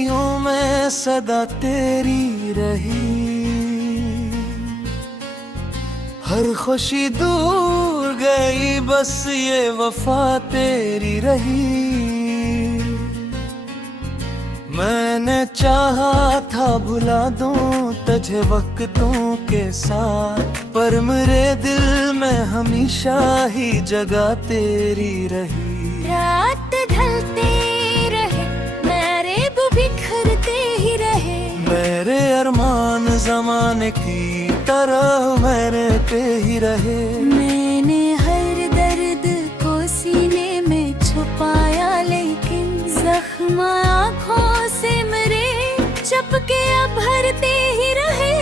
गलियों में सदा तेरी रही, हर खुशी दूर गई बस ये वफा तेरी रही। मैंने चाहा था भुला दूं तुझे वक्तों के साथ, पर मेरे दिल में हमेशा ही जगह तेरी रही। रात ढलते रहे मेरे बिखरते ही रहे, मेरे अरमान ज़माने की तरह मेरे पे ही रहे। मैंने हर दर्द को सीने में छुपाया, लेकिन जख्म आँखों से मेरे चपके अब भरते ही रहे।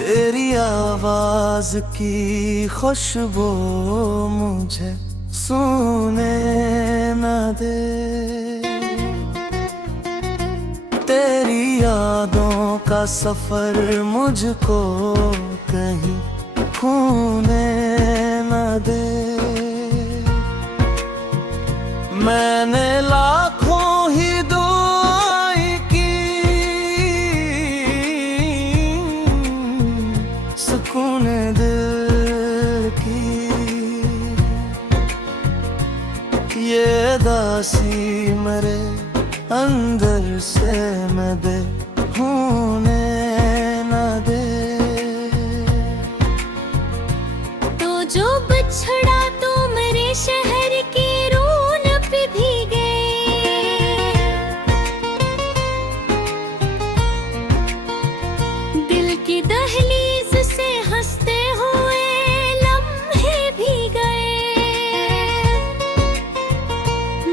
तेरी आवाज की खुशबू मुझे सूने न दे, तेरी यादों का सफर मुझको कहीं खोने न दे। मैंने लाखों ही दुआएं की, सुकून दिल की ये दासी मेरे अंदर से मैं दे होने न दे। तो जो बिछड़ा तो मेरे शहर की रौनक पे भीगे, दिल की दहलीज से हंसते हुए लम्हे भी गए।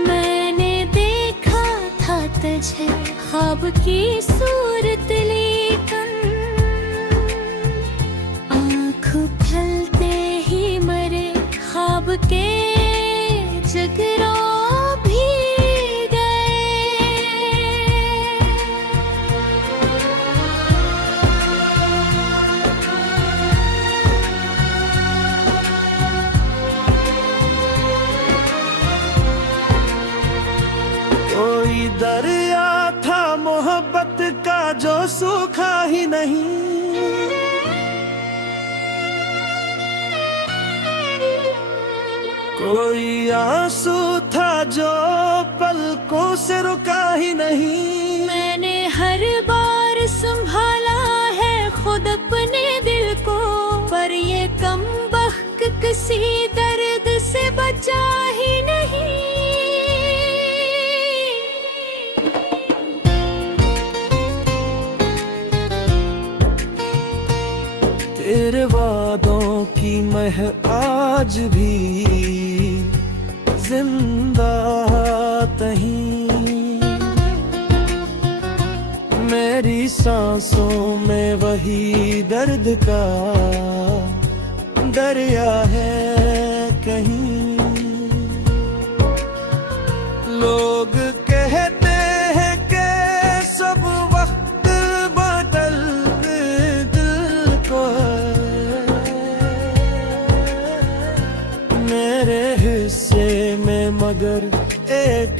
मैंने देखा था तुझे ख्वाब की सूरत लेकर, आँख फैलते ही मरे ख्वाब के जगरा भी कोई दरिया था मोहब्बत का जो सूखा ही नहीं, कोई आंसू था जो पलकों से रुका ही नहीं। मैंने हर बार संभाला है खुद अपने दिल को, पर ये कमबख्त किसी दर्द से बचा ही नहीं। तेरे वादों की मह आज भी जिंदा तहीं, मेरी सांसों में वही दर्द का दरिया है कहीं। लोग कहते हैं कि सब वक्त बादल दिल को मेरे हिस्से में, मगर एक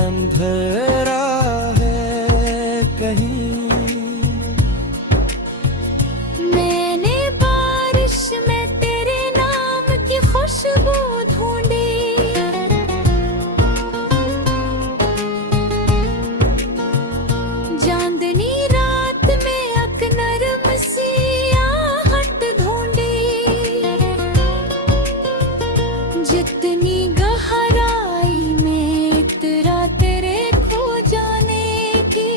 अंधेरा है कहीं। मैंने बारिश में तेरे नाम की खुशबू ढूंढी, चांदनी रात में अक नरम सी आहट ढूंढी, जितनी गहराई में इतरा तेरे खो जाने की।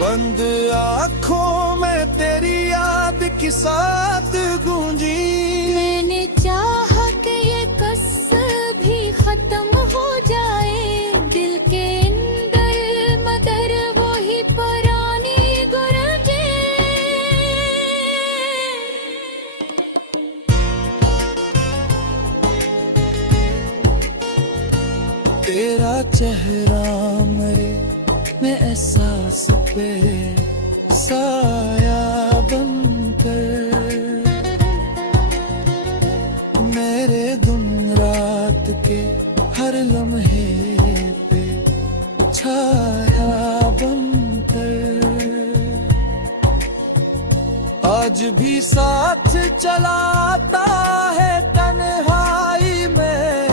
बंद आँखों में तेरी याद की साथ गूंजी। मैंने चाहा कि ये कस भी खत्म हो जाए, दिल के अंदर मगर वही पुरानी गुरजे। तेरा चेहरा मरे मैं एहसास पे साया बनकर, मेरे दिन रात के हर लम्हे पे छाया बनकर। आज भी साथ चलाता है तन्हाई में,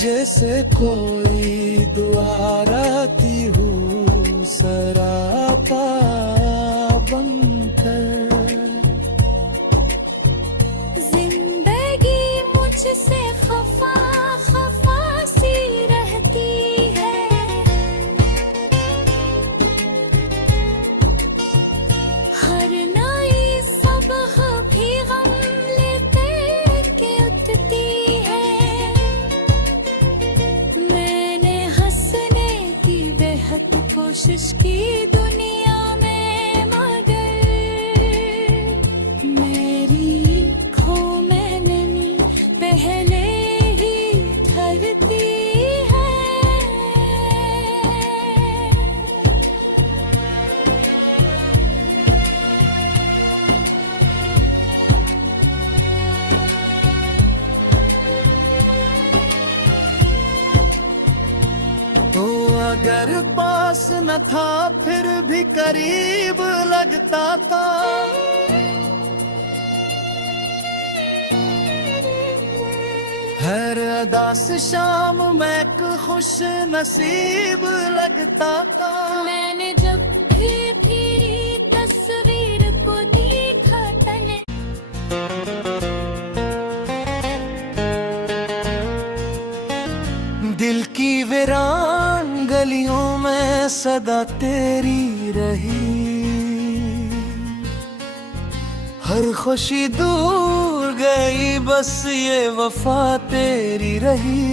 जैसे कोई दुआ राती हूँ सरापा बनकर। जिंदगी मुझसे खफा खफा सी रहती है, हर नई सुबह भी गम लेते के उठती है। मैंने हंसने की बेहद कोशिश की दुनिया में, मगर मेरी आँखों में नमी पहले ही ठहरती है। तो अगर पास न था फिर भी करीब लगता था, हर अदा से शाम मैं खुश नसीब लगता था। मैंने जब भी तेरी तस्वीर को देखा तने, दिल की वीरान गलियों में सदा तेरी रही, हर खुशी दूर गई बस ये वफा तेरी रही।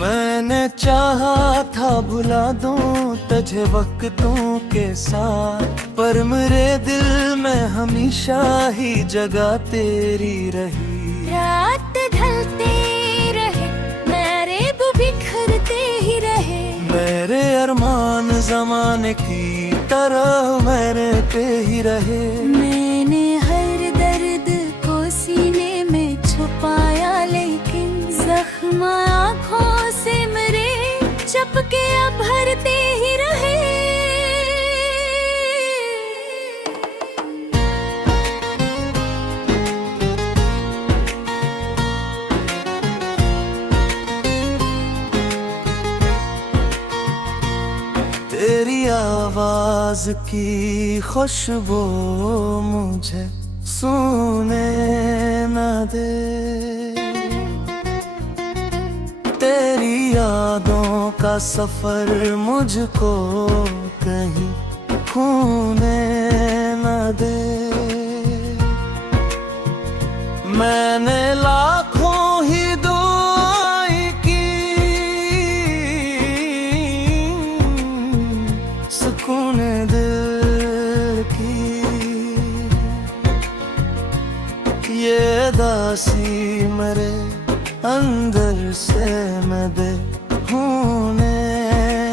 मैंने चाहा था भुला दूं तुझे वक्तों के साथ, पर मेरे दिल में हमेशा ही जगह तेरी रही। रात ढलते रहे मेरे बिखरते ही रहे, मेरे अरमान जमाने की तरह मेरे पे ही रहे। मैंने हर दर्द को सीने में छुपाया, लेकिन जख्म आँखों से मेरे चपके अब भरते ही रहे। तेरी आवाज की खुशबू मुझे सूने न दे, तेरी यादों का सफर मुझको कहीं खोने न दे। मैंने लाखों ही दुआएं की, सुकून दिल की, ये दासी मेरे अंदर से मैं दे होने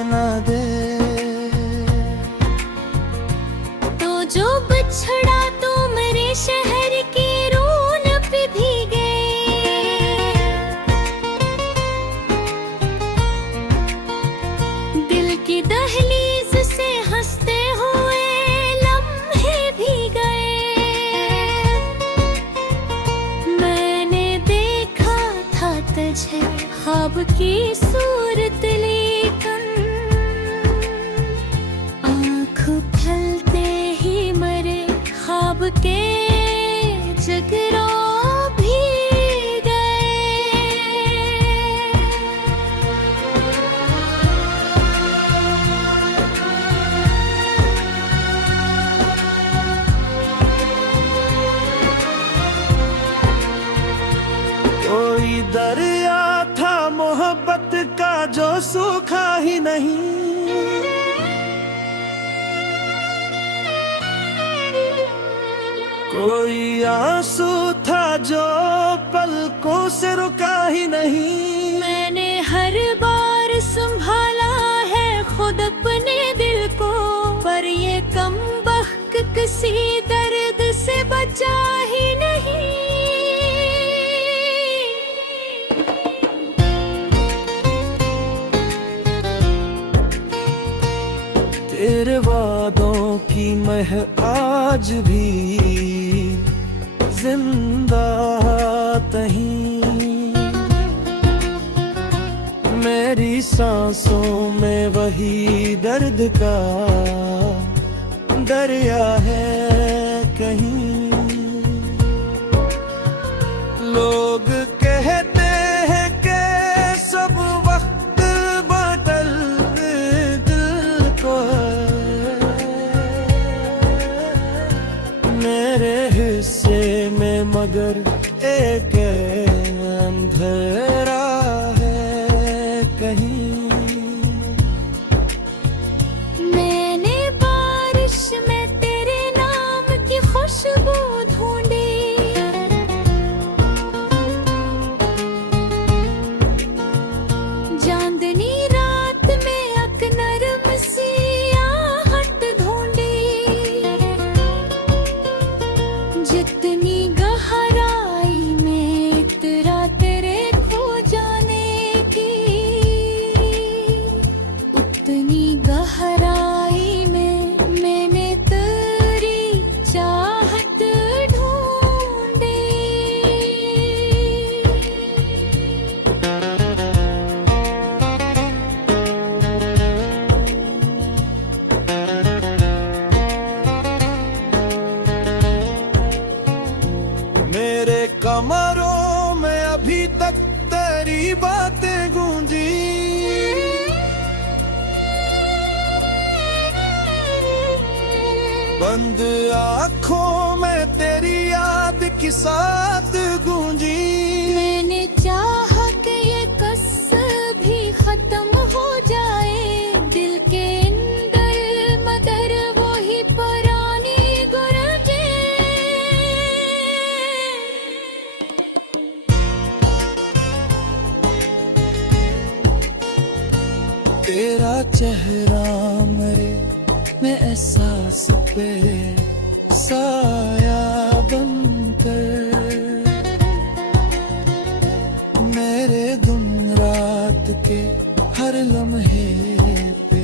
न दे। तो जो बिछड़ा तो मेरे शहर की रौनक पे भीगे, दिल की दहलीज से हंसते हुए लम्हे भी गए। मैंने देखा था तुझे ख्वाब की सूरत लेकर, आँख फैलते ही मरे ख्वाब के जगरों भी गए। कोई आंसू था जो पलकों से रुका ही नहीं। मैंने हर बार संभाला है खुद अपने दिल को, पर ये कमबख्त किसी दर्द से बचा ही नहीं। तेरे वादों की मह आज भी जिंदा तहीं, मेरी सांसों में वही दर्द का दरिया है कहीं। लोग कहते हैं कि सब वक्त बादल दिल को है, मेरे हिस्से में मगर एक अंधेरा है कहीं। मैंने बारिश में तेरे नाम की खुशबू ढूंढी, चांदनी रात में एक नरम सी आहट ढूंढी। जितनी गहराई में इतरा तेरे खो जाने की, उतनी गहराई में मैंने तेरी चाहत ढूंढी। मेरे कमरों में अभी तक तेरी बातें गूंजी, बंद आँखों में तेरी याद की साथ गूंजी। मैंने चाहा कि ये कस्स भी खत्म हो जाए, दिल के अंदर मगर वही पुरानी गुरजे। तेरा चेहरा मरे मैं एहसास पे साया बनकर, मेरे दिन रात के हर लम्हे पे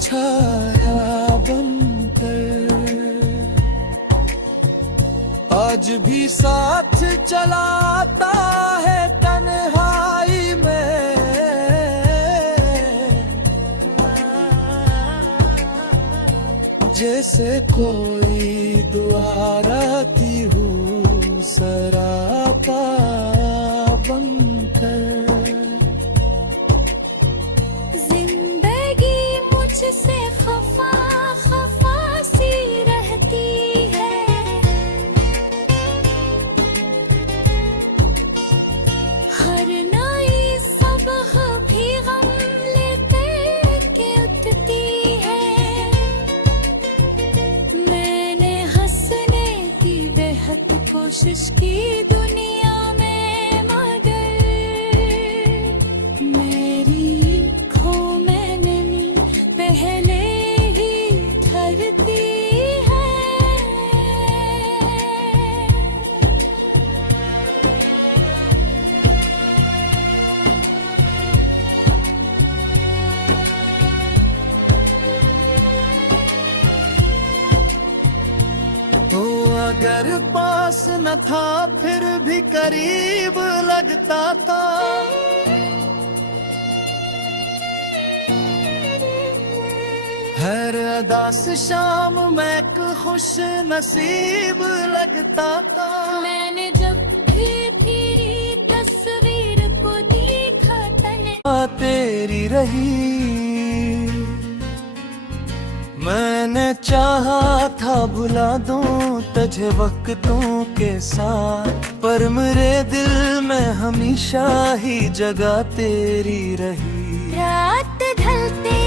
छाया बनकर, आज भी साथ चलाता है तन्हाई में, जैसे कोई दुआराती हूँ सरापा बनकर। जिंदगी मुझसे खफा खफा सी रहती है, हर नई सुबह भी गम लेते के उठती है। मैंने हंसने की बेहद कोशिश की दुनिया में, मगर मेरी आँखों में नमी पहले ही ठहरती है। तो अगर पास न था फिर भी करीब लगता था, हर अदास शाम मैं एक खुश नसीब लगता था। मैंने जब भी तेरी तस्वीर को देखा तन्हा तेरी रही, मैंने चाहा था भुला दूं तुझे वक्तों के साथ, पर मेरे दिल में हमेशा ही जगह तेरी रही। रात ढलते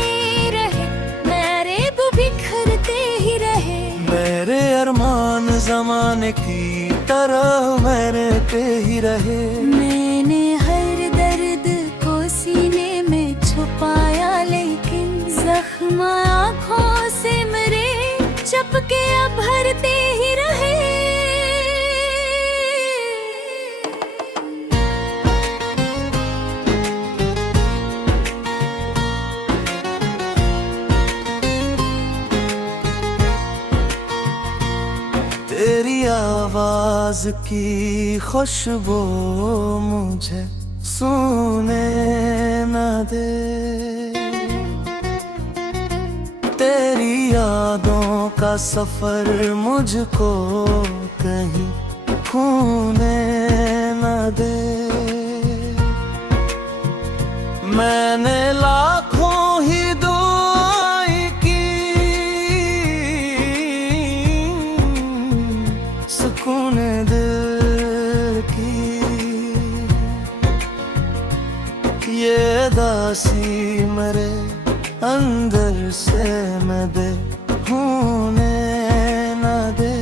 रहे मेरे वो बिखरते ही रहे, मैं मेरे अरमान जमाने की तरह मेरे पे ही रहे। मैंने हर दर्द को सीने में छुपाया, लेकिन जख्म आँखों से मेरे चपके अब भरते ही रहे। तेरी आवाज की खुशबू मुझे सूने न दे, तेरी यादों का सफर मुझको कहीं खोने न दे। मैंने लाखों ही दुआएं की, सुकून दिल की ये दासी मेरे अंदर से मैं दे होने न दे।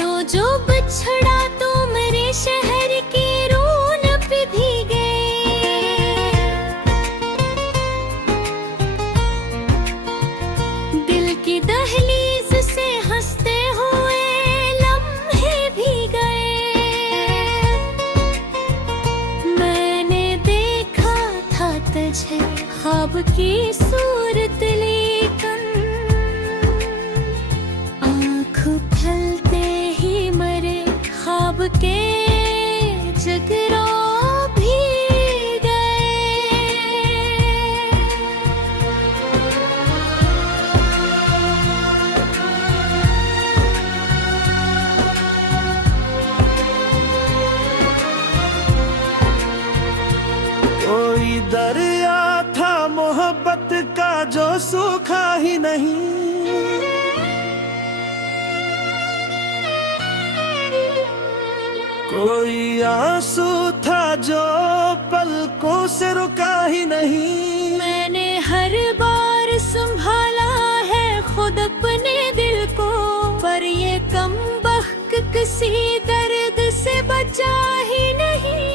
तो जो बिछड़ा तो मेरे शहर की रौनक पे भीगे, दिल की दहलीज से हंसते हुए लम्हे भी गए। मैंने देखा था तुझे ख्वाब की सूरत लेकर, आँख फैलते ही मरे ख्वाब के जगरा भी कोई दरिया था मोहब्बत का जो सूखा ही नहीं, कोई आंसू था जो पलकों से रुका ही नहीं। मैंने हर बार संभाला है खुद अपने दिल को, पर ये कमबख्त किसी दर्द से बचा ही नहीं।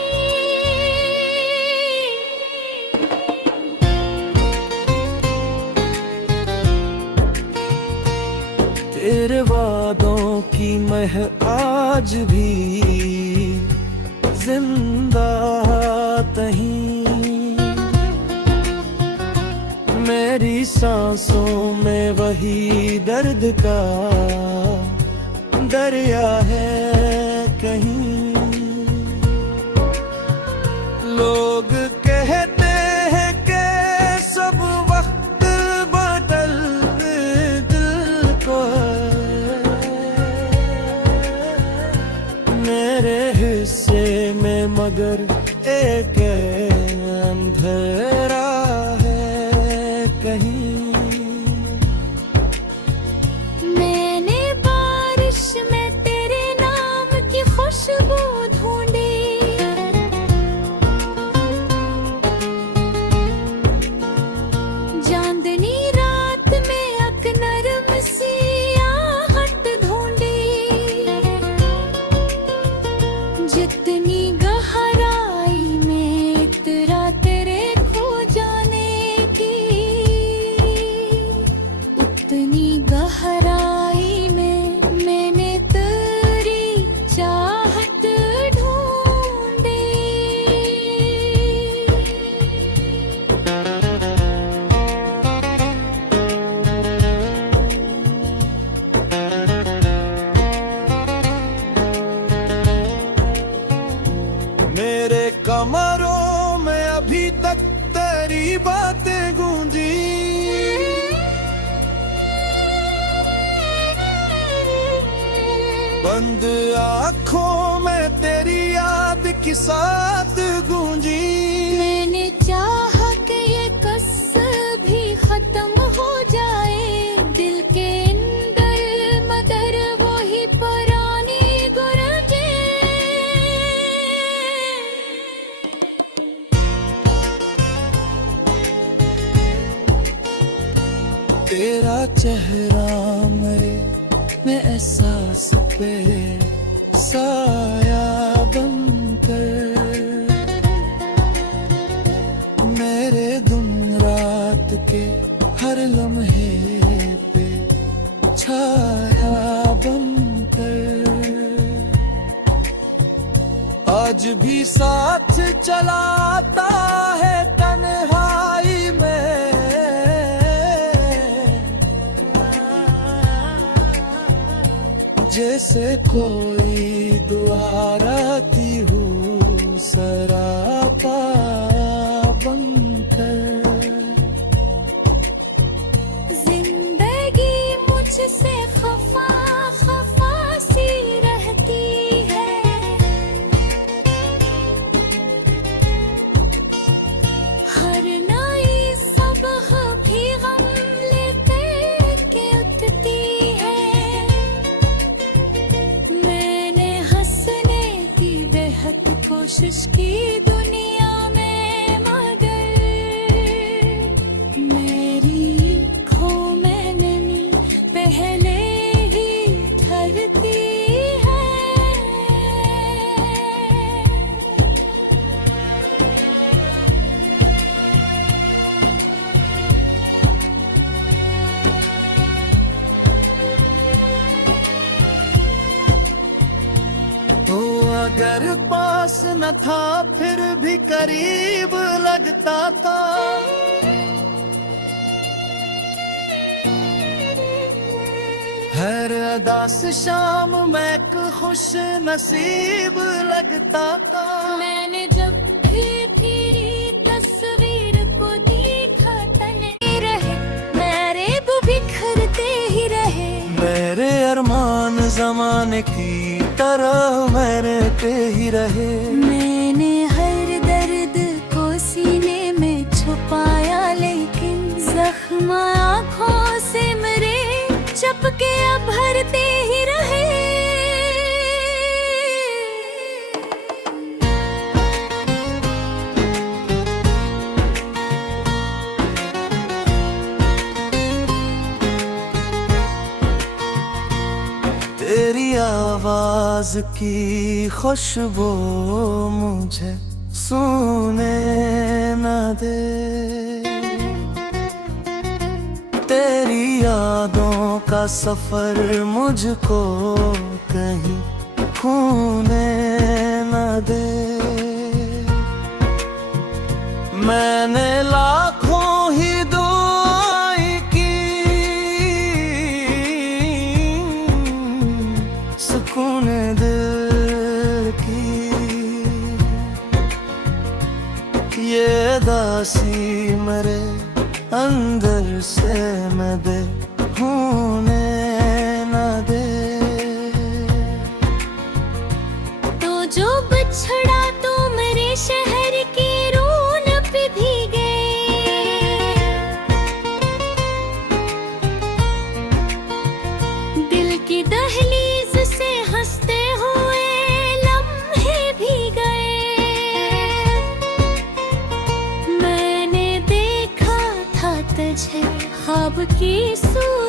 तेरे वादों की मह आज भी जिंदा तहीं, मेरी सांसों में वही दर्द का दरिया है कहीं। लोग कहते हैं कि सब वक्त बदल दिल को, मेरे हिस्से में मगर एक अंधेरा है कहीं। मैंने बारिश में तेरे नाम की खुशबू ढूंढी, चांदनी रात में एक नरम सी आहट ढूंढी। जितनी गहराई में इतरा तेरे खो जाने की, उतनी गहराई में मैंने तेरी चाहत ढूंढी। मेरे कमरों में अभी तक तेरी बातें गूंजी, बंद आँखों में तेरी याद की साथ गूंजी। मैंने चाहा कि ये कस्स भी खत्म हो जाए, दिल के अंदर मगर वही पुरानी गुरजे। तेरा एहसास पे साया बनकर, मेरे दिन रात के हर लम्हे पे छाया बनकर, आज भी साथ चलाता है तन्हाई में, जैसे कोई दुआ राती हूँ सरापा बनकर। जिंदगी मुझसे खफा खफा सी रहती है, हर नई सुबह भी गम लेते के उठती है। मैंने हंसने की बेहद कोशिश की दुनिया में, मगर मेरी आँखों में नमी पहले ही ठहरती है। तो अगर पास न था फिर भी करीब लगता था, हर अदास शाम मैं खुश नसीब लगता था। मैंने जब भी तेरी तस्वीर को देखा तन्हे रहे, मेरे वो बिखरते ही रहे। मेरे अरमान जमाने की तरह मेरे पे ही रहे। मैंने हर दर्द को सीने में छुपाया, लेकिन जख्म आँखों से मेरे चपके अब भरते ही रहे। तेरी आवाज की खुशबू मुझे सूने न दे, तेरी यादों का सफर मुझको कहीं खोने न दे। मैंने लाखों ही दुआएं की, सुकून दिल की, ये दासी मेरे अंदर से मैं दे होने न दे। तो जो बिछड़ा तो मेरे शहर की रौनक भी गए, दिल की दहलीज से हंसते हुए लम्हे भी गए। मैंने देखा था तुझे ख्वाब की सूरत